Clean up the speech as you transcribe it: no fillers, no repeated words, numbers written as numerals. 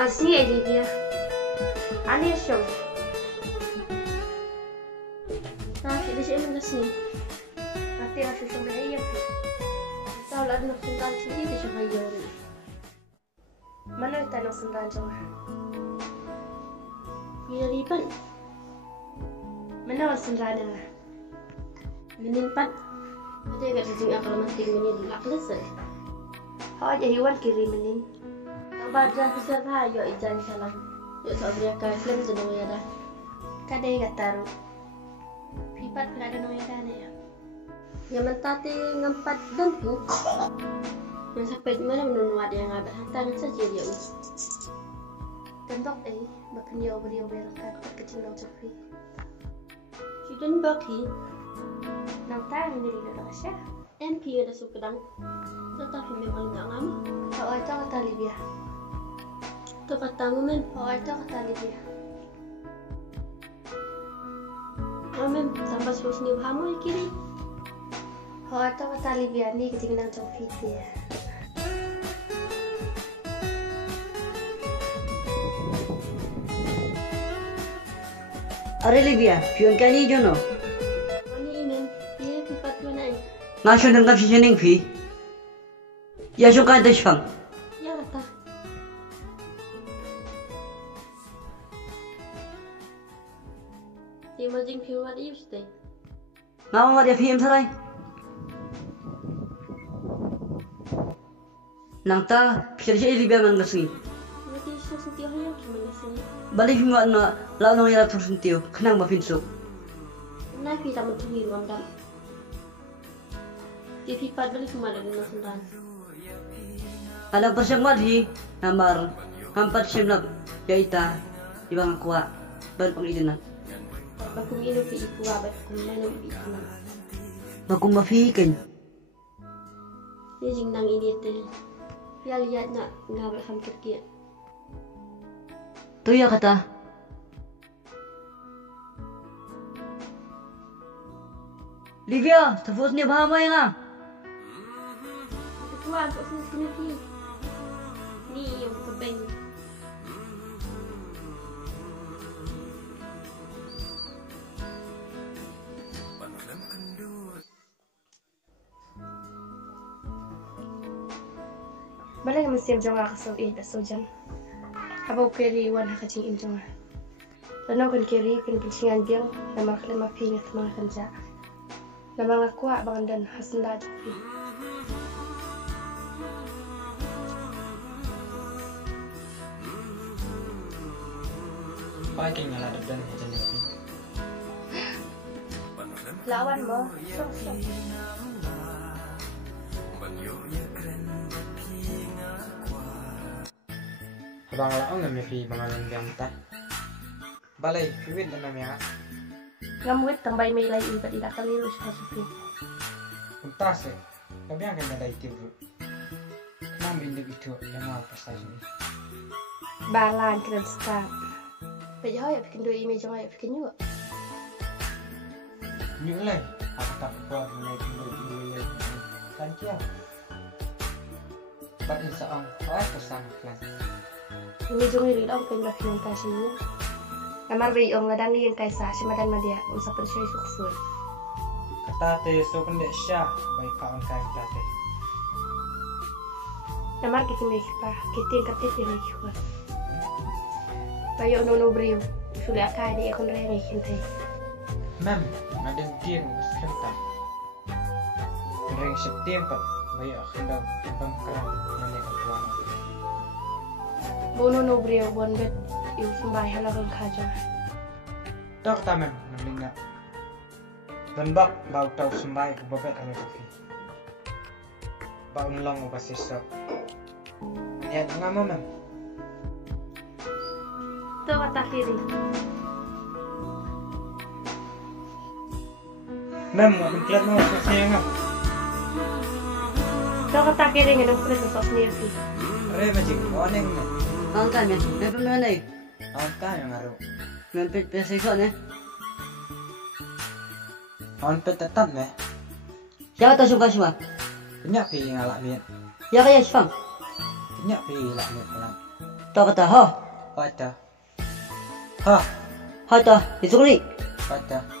Asli Olivia. Ani show. Tapi di sini mana sih? Nanti aku show beraya. Tahu lah nak sendan sini di show ayam. Mana kita nak sendan jauh? Milipan. Mana sendan lah? Menimpan. Ada yang kerja akal mesti menin akal sih. Hak jadi wan kiri menin. Baca bisa yo ijan salam. Yo sabria ka film tu nong yada. Kadai gataru. Pipat pernah ada nong yada ya. Yang mentati ngempat dempu. Yang sampai mana menunut yang ngabat hantar saja dia. Tentok bahkan yo beri berkat kecil nong cepi. Sudah baki. Nang tang diri nak rasya. MP ada sukadang. Tetapi memang enggak ngam. Oh itu kata Libya. Itu katamu men. Oh itu kata Libya. Oh men sampai sus ni bahamu kiri. Oh itu kata Libya ni ketinggalan coffee dia. Are Libya, pion kani jono. Ngasih tentang sisining fi. Ya suka desfang. Ya kata. Di majing fi wat ius deh. Mau nggak dia fi sarai? Nang ta pisah Libya mangasih. Nanti sus nanti ayam gimana sih? Balik fi mana lau nong ya terus tio. Kenang ba finso. Nah fi tamu tungi ruang dam. Di pipat balik kemana dengan sendan? Ada persang wadi nambar 4 yaita di bang kuat ban pengidinan. Baku minum pi kuat baku minum pi kuat. Baku mafikan. Dia jingdang ini teh. Dia lihat nak ngabak hampir kia. Tu ya kata. Livia, tafus ni bahama yang ah. Kuat untuk sini pi. Ni yang kebeng. Balik mesti jangan kasau sojan. Apa kiri wan hakacing injong. Tanau kan kiri kan percingan dia nama klema pi ngat mga kanja. Nama ngaku abang dan hasan dah pi. Pakai nyala dan hujan api. Lawan mo, sok. Abang laong ngambil fi bangalan yang tak. Balai fiwit dan namanya. Ngamwit tambay may lay iba tidak kaliru sa supi. Untas kami akan ada itu. Kenapa individu yang mau prestasi ini? Balan kena start. Baca ya bikin 2 email jangan ya bikin juga. Nilai aku tak buat menaiki nilai kan kia. But insaang awak pesan kelas. Ini jangan iri dong kan bikin kasihnya. Kamar bayi orang ladang yang kaisa si madan madia usah percaya sukses. Kata teh so pendek syah baik kawan kaya kata teh. Kamar kita mekipah kita yang ketik yang mekipah. Bayo no brio sudah akai di akun reng ikin teh. Mem, ada tiang sebentar. Reng setiang pak bayo akhirnya pemkeran nanya ketuaan. Bono no brio bon bet iu sembah halakan kaja. Tak tamen namanya. Dan bak bau tahu sembai bebek ada kopi. Bau ngelong ubah sisa. Niat ngamo mem. Itu kata kiri. Mem nggak mengkilat mau selesai ngap. Itu kata kiri nggak ada sos sendiri. Re macam warning mem. Angkan ya, apa mana ni? Angka yang ngaruh. Mempet pesisok ni. Angka tetap meh. Siapa tak suka semua? Banyak pi ngalak miat. Ya kaya sifang. Banyak pi lak miat pelan. Ta kata ha. Pata. Ha. Ha ta, isukli. Pata.